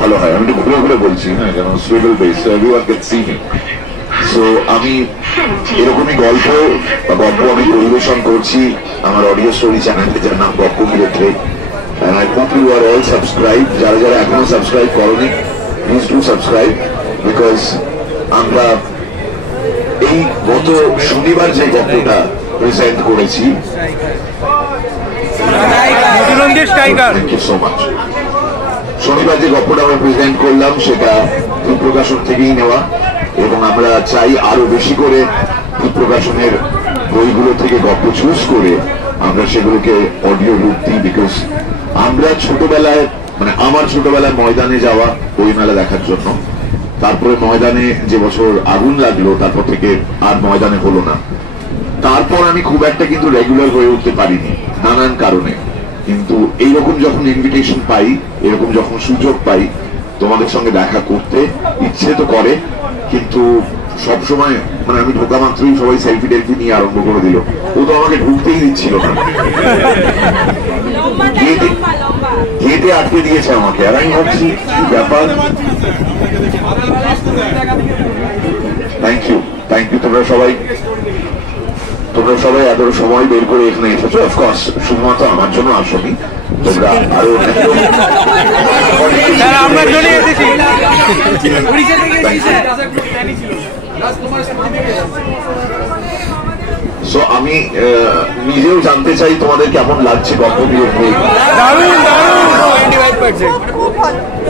ভালো হয়। আমি একটু ঘুরে ঘুরে বলছি, হ্যাঁ, যেন swivel base, so everyone can see me. So আমি এরকমই গল্প আমি পরিবেশন করছি আমার অডিও স্টোরি চ্যানেলে, যার নাম গপ্প মিলে। And I hope you are all subscribed. যারা যারা এখনো সাবস্ক্রাইব করনি, প্লিজ ডু সাবস্ক্রাইব, বিকজ আমরা এই গত শনিবার যে গল্পটা প্রেজেন্ট করেছি, থ্যাংক ইউ সো মাচ। শনিবার যে গল্পটা আমরা প্রেজেন্ট করলাম সেটা প্রকাশন থেকেই নেওয়া, এবং আমরা চাই আরো বেশি করে প্রকাশনের বইগুলো থেকে গল্প চুজ করে আমরা সেগুলোকে অডিও রূপ দিই। বিকজ আমরা ছোটবেলায়, মানে আমার ছোটবেলায় ময়দানে যাওয়া বই মেলা দেখার জন্য, তারপরে ময়দানে যে বছর আগুন লাগলো তারপর থেকে আর ময়দানে হলো না। তারপর আমি খুব একটা কিন্তু রেগুলার হয়ে উঠতে পারিনি নানান কারণে। কিন্তু এইরকম যখন ইনভিটেশন পাই, এরকম যখন সুযোগ পাই, তোমাদের সঙ্গে দেখা করতে ইচ্ছে তো করে, কিন্তু সবসময় মানে আমি ঢোকা মাত্রই সবাই সেলফি টেলফি নিয়ে আরম্ভ করে দিল। ও তো আমাকে ঢুকতেই দিচ্ছিল না, গেটে আটকে দিয়েছে আমাকে। আর আমি ভাবছি ব্যাপার। থ্যাংক ইউ তোমরা সবাই এত সময় বের করে এখানে এসেছো। অফকোর্স শুধুমাত্র আমার জন্য আসনি, তোমরা আরো সো আমি নিজেও জানতে চাই তোমাদের কেমন লাগছে গল্প নিয়ে।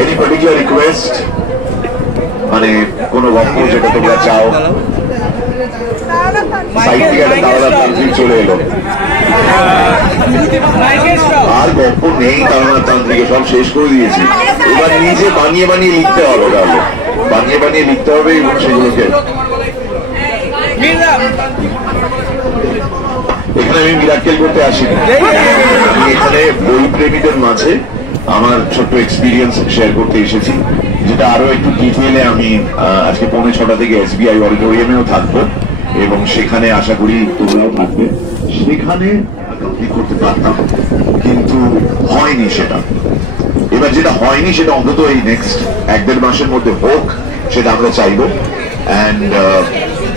এনি পার্টিকুলার রিকোয়েস্ট, মানে কোনো গল্প যেটা তোমরা চাও? সাইড থেকে একটা তারা তান্ত্রিক চলে এলো, আর গল্প নেই। তারা তান্ত্রিকে সব শেষ করে দিয়েছি। এবার নিজে বানিয়ে বানিয়ে লিখতে হবে, তাহলে বানিয়ে বানিয়ে লিখতে হবে এবং সেগুলোকে। এখানে আমি মিরাক্কেল করতে আসিনি, আমি এখানে বই প্রেমীদের মাঝে আমার ছোট্ট এক্সপিরিয়েন্স শেয়ার করতে এসেছি, যেটা আরো একটু ডিটেইলে আমি আজকে 6:45 থেকে SBI অডিটোরিয়ামেও থাকবো, এবং সেখানে আশা করি তোমরাও থাকবে। সেখানে কমপ্লিট করতে পারতাম, কিন্তু হয়নি সেটা। এবার যেটা হয়নি সেটা অন্তত এই নেক্সট 1-1.5 মাসের মধ্যে হোক, সেটা আমরা চাইবো। And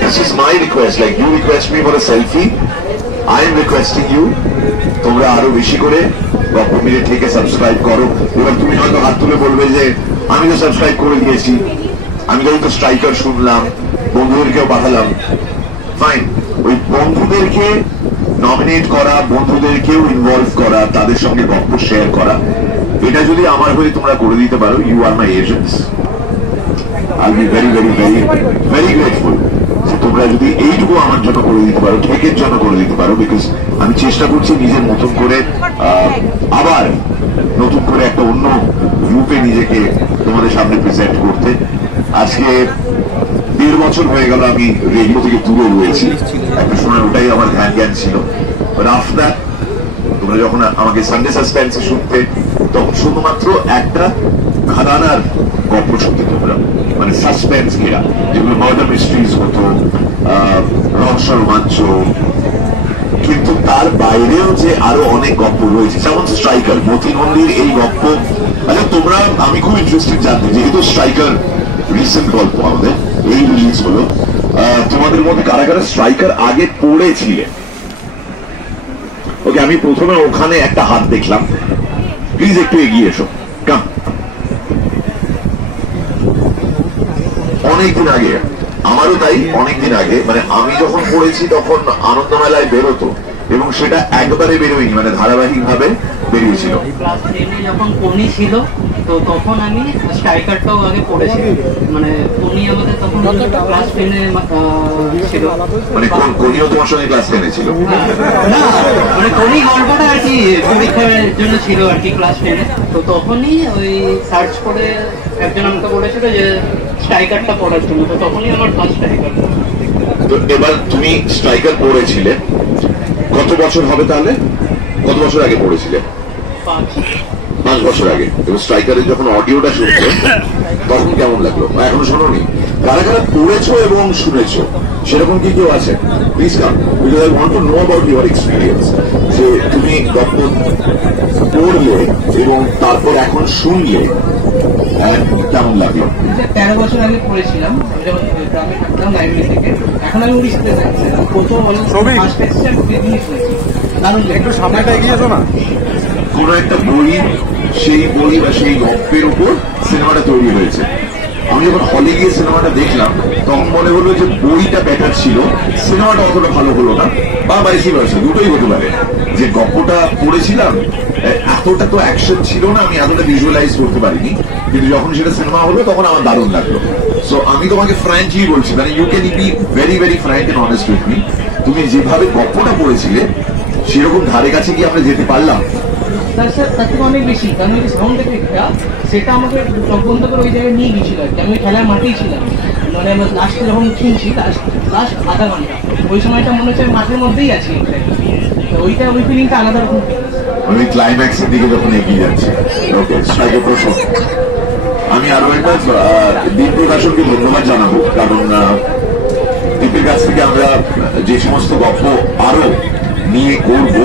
this is my request, like you request me for a selfie, I am requesting you, তোমরা আরো বেশি করে গল্প মিলে থেকে সাবস্ক্রাইব করো। এবার তুমি হয়তো হাত তুলে বলবে যে আমি তো সাবস্ক্রাইব করে দিয়েছি, আমি তো স্ট্রাইকার শুনলাম, বন্ধুদেরকেও পাঠালাম। ফাইন, ওই বন্ধুদেরকে নমিনেট করা, বন্ধুদেরকেও ইনভলভ করা, তাদের সঙ্গে গল্প শেয়ার করা, এটা যদি আমার হয়ে তোমরা করে দিতে পারো, you are my agents, I be very very very very grateful. তোমরা যদি এইটুকু আমার জন্য করে দিতে পারো, ঠেকের জন্য করে দিতে পারো, বিকজ আমি চেষ্টা করছি নিজের মতন করে আবার নতুন করে একটা অন্য রূপে নিজেকে তোমাদের সামনে প্রেজেন্ট করতে। আজকে 1.5 বছর হয়ে গেল আমি রেডিও থেকে দূরে রয়েছি, একটা সময় ওটাই আমার জ্ঞান ছিল। বাট আফটার তোমরা যখন আমাকে সানডে সাসপেন্সে শুনতে, তখন শুধুমাত্র একটা ঘরানার গল্প শুনতে তোমরা, মানে সাসপেন্স ঘেরা, যেগুলো মার্ডার মিস্ট্রিজ হতো, রহস্য রোমাঞ্চ। কিন্তু তার বাইরেও যে আরো অনেক গল্প রয়েছে, যেমন স্ট্রাইকার, মতি নন্দীর এই গল্প। আচ্ছা তোমরা, আমি খুব ইন্টারেস্টেড জানতে, যেহেতু স্ট্রাইকার রিসেন্ট গল্প আমাদের এই রিলিজ হলো, তোমাদের মধ্যে কারা কারা স্ট্রাইকার আগে পড়েছিলে? ওকে, আমি প্রথমে ওখানে একটা হাত দেখলাম, প্লিজ একটু এগিয়ে এসো। কাম, অনেকদিন আগে, আমারও তাই, অনেকদিন আগে, মানে আমি যখন পড়েছি তখন আনন্দ মেলায় বেরোতো, এবং সেটা একবারে বেরোয়নি, মানে ধারাবাহিক ভাবে বেরিয়েছিল। ক্লাস 10 যখন কোনি ছিল, তো তখন আমি স্ট্রাইকারটাও আগে পড়েছি। মানে কোনি আমাদের তখন ক্লাস 10 ছিল, মানে কোনিও তোমার সঙ্গে ক্লাস 10 ছিল? না, মানে কোনি গল্পটা আর কি পরীক্ষার জন্য ছিল আর কি ক্লাস 10। তো তখনই ওই সার্চ করে একজন আমাকে বলেছিল যে স্ট্রাইকারটা পড়ার জন্য, তো তখনই আমার ফার্স্ট স্ট্রাইকার। তো এবার তুমি স্ট্রাইকার পড়েছিলে কত বছর হবে তাহলে? কত বছর আগে পড়েছিলে? 5 বছর আগে। এবং স্ট্রাইকারের যখন অডিওটা শুনছো তখন কেমন লাগলো? এখনো শোনোনি? কারা কারা পড়েছো এবং শুনেছো সেরকম কি কেউ আছে? Please come, because I want to know about your experience. যে তুমি গল্প পড়লে এবং তারপর এখন শুনলে, 13 বছর আগে পড়েছিলাম, আমি যখন গ্রামে থাকতাম লাইব্রেরি থেকে। এখন আমি উড়িষ্যাতে থাকছি। প্রথম ফার্স্ট এক্সচেঞ্জ বিজনেস হয়েছে, কারণ একটু সামনেটা এগিয়েছো না? কোন একটা বই, সেই বই বা সেই গল্পের উপর সিনেমাটা তৈরি হয়েছে। আমি যখন হলে গিয়ে সিনেমাটা দেখলাম তখন মনে হলো যে বইটা বেটার ছিল, সিনেমাটা অতটা ভালো হলো না, বা ভাইসি ভার্সা, দুটোই হতে পারে। যে গল্পটা পড়েছিলাম এতটা তো অ্যাকশন ছিল না, আমি এতটা ভিজুয়ালাইজ করতে পারিনি, কিন্তু যখন সেটা সিনেমা হলো তখন আমার দারুণ লাগলো। সো আমি তোমাকে ফ্র্যাঙ্কলি বলছি, মানে you can be very very frank and honest with me, তুমি যেভাবে গল্পটা পড়েছিলে সেরকম ধারে কাছে গিয়ে আমরা যেতে পারলাম? তার থেকে অনেক বেশি, কারণ ওই যে সাউন্ড এফেক্টটা সেটা আমাকে চোখ বন্ধ করে ওই জায়গায় নিয়ে গেছিল আর কি। আমি খেলার মাঠেই ছিলাম, মানে আমার লাস্টে যখন শুনছি লাস্ট আধা ঘন্টা, ওই সময়টা মনে হচ্ছে মাঠের মধ্যেই আছি। ওইটা ওই ফিলিংটা আলাদা রকম। আমি ক্লাইম্যাক্সের দিকে যখন এগিয়ে যাচ্ছি, ওকে স্ট্রাইকের প্রশ্ন, আমি আরো একটা দীপ প্রকাশনকে ধন্যবাদ জানাবো, কারণ দীপের কাছ থেকে আমরা যে সমস্ত গল্প আরো নিয়ে করবো,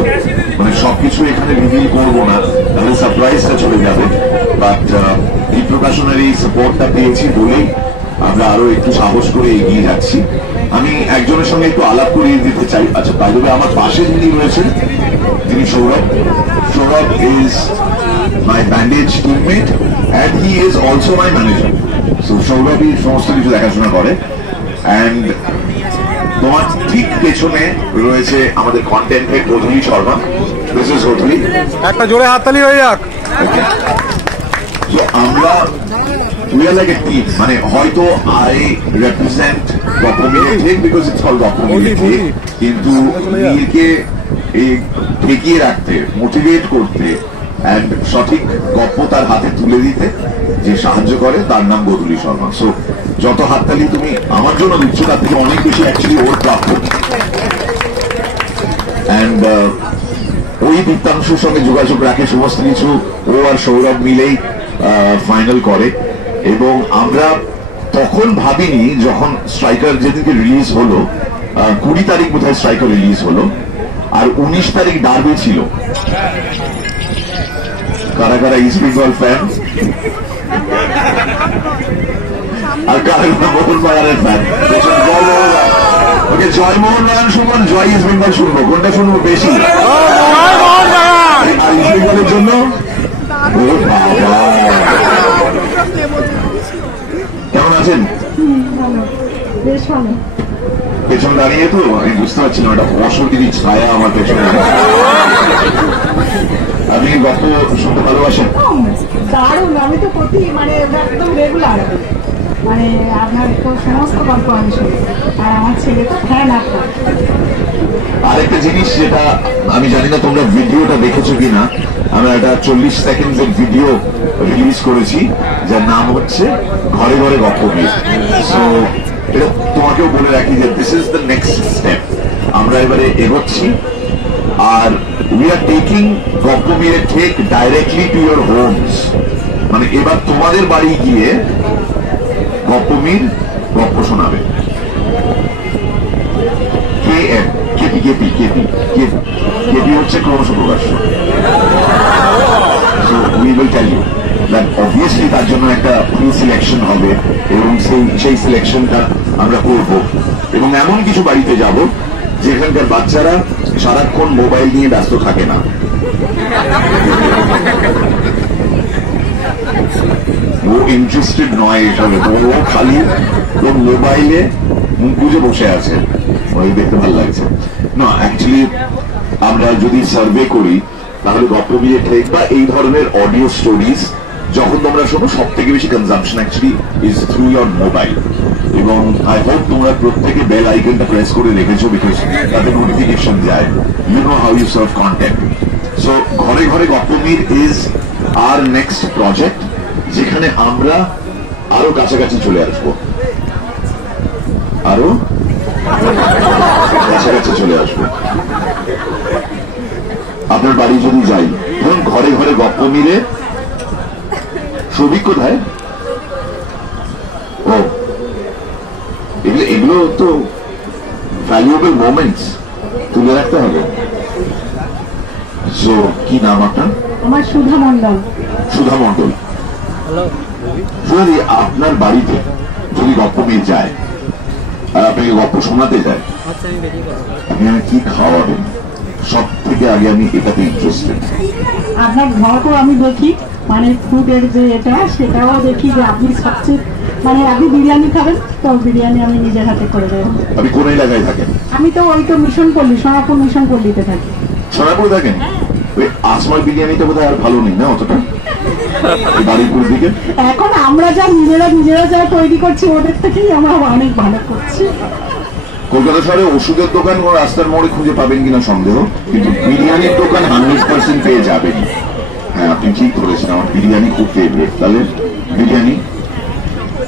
মানে সবকিছু এখানে রিভিল করবো না, তাহলে সারপ্রাইজটা চলে যাবে। বাট দীপ প্রকাশনের এই সাপোর্টটা পেয়েছি বলেই আমরা আরো একটু সাহস করে এগিয়ে যাচ্ছি। আমি একজনের সঙ্গে একটু আলাপ করিয়ে দিতে চাই। আচ্ছা, বাই দ্য ওয়ে, আমার পাশে যিনি রয়েছেন তিনি Sourav. Sourav is my bandage teammate and he is also my manager. So সৌরভই সমস্ত কিছু দেখাশোনা করে। অ্যান্ড তোমার ঠিক পেছনে রয়েছে আমাদের কন্টেন্ট হেড গধূলি শর্মা। দিস ইজ গধূলি, একটা জোরে হাততালি হয়ে যাক। আমরা we are like a team, মানে হয়তো I represent গল্পমিলের ঠিক বিকজ ইটস কল্ড গল্পমিলের ঠিক, কিন্তু মিলকে ঠেকিয়ে রাখতে, মোটিভেট করতে অ্যান্ড সঠিক গল্প তার হাতে তুলে দিতে যে সাহায্য করে তার নাম গধূলি শর্মা। সো যত হাততালি তুমি আমার জন্য দিচ্ছ তার থেকে অনেক বেশি অ্যাকচুয়ালি ওর প্রাপ্য। অ্যান্ড ওই দীপ্তাংশুর সঙ্গে যোগাযোগ রাখে, সমস্ত কিছু ও আর সৌরভ মিলেই ফাইনাল করে। এবং আমরা তখন ভাবিনি, যখন স্ট্রাইকার যেদিনকে রিলিজ হলো, 20 তারিখ বোধহয় স্ট্রাইকার রিলিজ হলো, আর 19 তারিখ ডার্বি ছিল। কারা কারা ইস্ট বেঙ্গল ফ্যান আর কারা কারা মোহনবাগানের ফ্যান? ওকে, জয় মোহনবাগান শুনবো, জয় ইস্ট বেঙ্গল শুনবো, কোনটা শুনবো বেশি? আর ইস্ট বেঙ্গলের জন্য কেমন আছেন? পেছন দাঁড়িয়ে তো আমি বুঝতে পারছি না, ওটা অসুবিধি ছায়া আমার পেছনে। আপনি গল্প শুনতে ভালোবাসেন? দারুণ, আমি তো প্রতি মানে একদম রেগুলার, মানে আপনার তো সমস্ত গল্প আমি শুনি, আর আমার ছেলে তো ফ্যান আপনার। আরেকটা জিনিস যেটা আমি জানি না তোমরা ভিডিওটা দেখেছো কিনা, আমরা একটা 40 সেকেন্ডের ভিডিও রিলিজ করেছি যার নাম হচ্ছে ঘরে ঘরে গল্পমিল। সো এটা তোমাকেও বলে রাখি যে this is the next step. আমরা এবারে এগোচ্ছি, আর উই আর টেকিং গল্পমিলের ঠিক ডাইরেক্টলি টু ইয়োর হোমস। মানে এবার তোমাদের বাড়ি গিয়ে গল্পমিল গল্প শোনাবে। কেপি হচ্ছে ক্রমশ প্রকাশ্য। So we will tell you that obviously তার জন্য একটা প্রি সিলেকশন হবে, এবং সেই সিলেকশনটা আমরা করব, এবং এমন কিছু বাড়িতে যাব যেখানকার বাচ্চারা সারাক্ষণ মোবাইল নিয়ে ব্যস্ত থাকে না। ও ইন্টারেস্টেড নয় এসবে, ও খালি ওর মোবাইলে মুখ বুঝে বসে আছে, ওই দেখতে ভালো লাগছে না। অ্যাকচুয়ালি আমরা যদি সার্ভে করি তাহলে গল্পমিলে ঠিক বা এই ধরনের অডিও স্টোরিজ যখন তোমরা শোনো, সব থেকে বেশি consumption actually is through your mobile. এবং আই হোপ তোমরা প্রত্যেকে বেল আইকনটা প্রেস করে রেখেছো, বিকজ তাতে নোটিফিকেশন যায়, you know how you serve content. So Ghore Ghore Golpomil is our next project, যেখানে আমরা আরো কাছাকাছি চলে আসবো, আরো কাছাকাছি চলে আসবো। আপনার বাড়ি যদি যাই, ধরুন ঘরে ঘরে গল্পমিলে সৌভিক কোথায়? ও, এগুলো তো ভ্যালুয়েবল মোমেন্টস, তুলে রাখতে হবে। সো কি নাম আপনার? আমার সুধা মণ্ডল। সুধা মণ্ডল। হ্যালো। যদি আপনার বাড়িতে যদি গপ্প মেয়ে যায় আর আপনাকে গপ্প শোনাতে যায়, আপনি কি খাওয়াবেন? সব থেকে আগে আমি এটাতে ইন্টারেস্টেড। আপনার ঘরও আমি দেখি, মানে ফুডের যে এটা সেটাও দেখি যে আপনি সবচেয়ে মানে আপনি বিরিয়ানি খাবেন তো বিরিয়ানি আমি নিজের হাতে করে দেবো। আপনি কোন এলাকায় থাকেন? আমি তো ওই তো মিশন পল্লী, সোনাপুর মিশন পল্লীতে থাকি। সোনাপুরে থাকেন? ওই আসমার বিরিয়ানিটা বোধহয় আর ভালো নেই না অতটা, বাড়িপুর দিকে। এখন আমরা যা নিজেরা যা তৈরি করছি ওদের থেকেই আমরা অনেক ভালো করছি। কলকাতা শহরে ওষুধের দোকান কোন রাস্তার মোড়ে খুঁজে পাবেন কিনা সন্দেহ, কিন্তু বিরিয়ানির দোকান 100% পেয়ে যাবেন। হ্যাঁ, আপনি ঠিক ধরেছেন, আমার বিরিয়ানি খুব ফেভারিট। তাহলে বিরিয়ানি,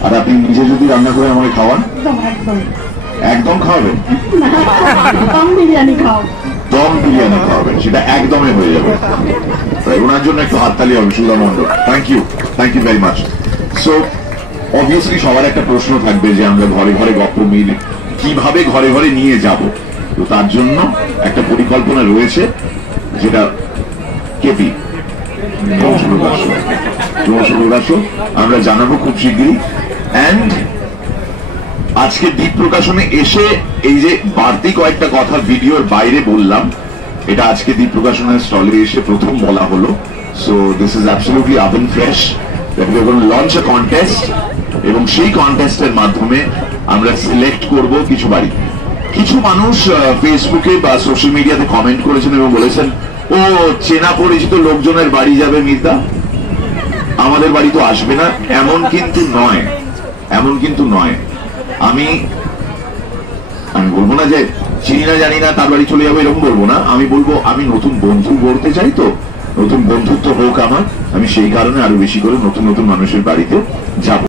আর আপনি নিজে যদি রান্না করে আমাকে খাওয়ান, একদম একদম একদম খাওয়াবেন? দম বিরিয়ানি খাও। দম বিরিয়ানি খাওয়াবেন, সেটা একদমই হয়ে যাবে। ওনার জন্য একটু হাততালি হবে Sudha Mondal. Thank you very much. So obviously সবার একটা প্রশ্ন থাকবে যে আমরা ঘরে ঘরে গপ্প মিল কিভাবে ঘরে ঘরে নিয়ে যাব। তো তার জন্য একটা পরিকল্পনা রয়েছে, যেটা কেপি আমরা জানাবো খুব শীঘ্রই। অ্যান্ড আজকে দ্বীপ প্রকাশনে এসে এই যে বাড়তি কয়েকটা কথা ভিডিওর বাইরে বললাম, এটা আজকে দ্বীপ প্রকাশনের স্টলে এসে প্রথম বলা হলো। So this is absolutely oven fresh. Launch A contest, এবং সেই কন্টেস্টের মাধ্যমে আমরা সিলেক্ট করব কিছু বাড়ি। কিছু মানুষ ফেসবুকে বা সোশ্যাল মিডিয়াতে কমেন্ট করেছেন এবং বলেছেন, ও চেনা পরিচিত লোকজনের বাড়ি যাবে মির্দা, আমাদের বাড়ি তো আসবে না। এমন কিন্তু নয়, এমন কিন্তু নয়। আমি বলবো না যে চিনি না জানি না তার বাড়ি চলে যাবো, এরকম বলবো না। আমি বলবো আমি নতুন বন্ধু গড়তে চাই, তো নতুন বন্ধুত্ব হোক আমার, আমি সেই কারণে আরো বেশি করে নতুন নতুন মানুষের বাড়িতে যাব।